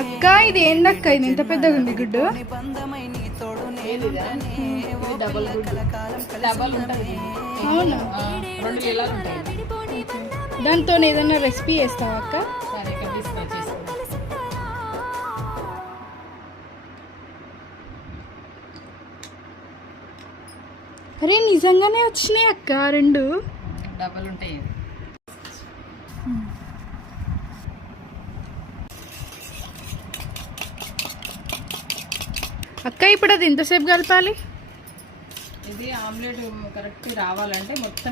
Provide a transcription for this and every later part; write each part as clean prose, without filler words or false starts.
అక్క ఇది ఏందక్క, ఇది ఎంత పెద్దగా ఉంది గుడ్డు? డబల్ గుడ్డు, డబల్ ఉంటుంది. అవునా? 2 లీలాలు ఉంటాయి. దాంతో ఏదైనా రెసిపీ చేస్తావా అక్క? సరే తీసుకొచ్చేసి అరే నిజంగానే వచ్చినాయి అక్క 2 డబల్ ఉంటాయి. అక్క ఇప్పుడు అది ఎంతసేపు కలపాలి? ఇది ఆమ్లెట్ కరెక్ట్ రావాలంటే మొత్తం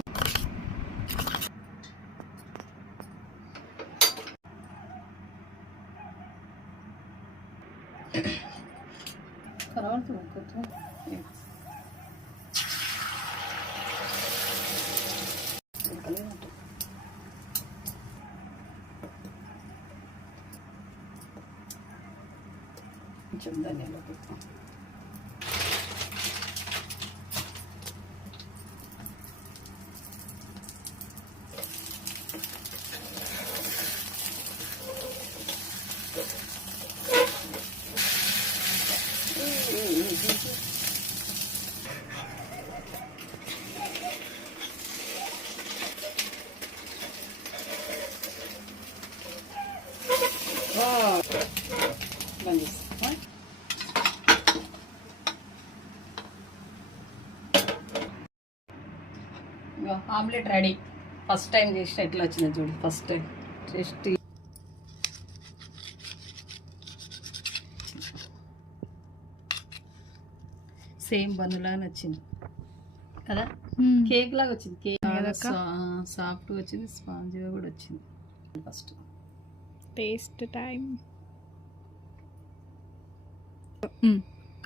కొంచెం ధనియాలు ఆమ్లెట్ రెడీ. ఫస్ట్ టైం చేసిన ఎట్లా వచ్చింది చూడు. First time tasty. సేమ్ బన్నులాగా వచ్చింది కదా, కేక్ లాగా వచ్చింది. కేక్ సాఫ్ట్గా వచ్చింది, స్పాంజ్గా కూడా వచ్చింది. First taste time.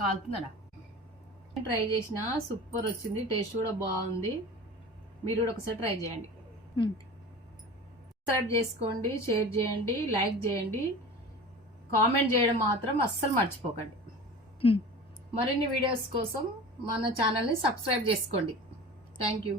కాలుతుందా? ట్రై చేసిన సూపర్ వచ్చింది, టేస్ట్ కూడా బాగుంది. మీరు కూడా ఒకసారి ట్రై చేయండి. సబ్స్క్రైబ్ చేసుకోండి, షేర్ చేయండి, లైక్ చేయండి, కామెంట్ చేయడం మాత్రం అస్సలు మర్చిపోకండి. మరిన్ని వీడియోస్ కోసం మన ఛానల్ని సబ్స్క్రైబ్ చేసుకోండి. Thank you.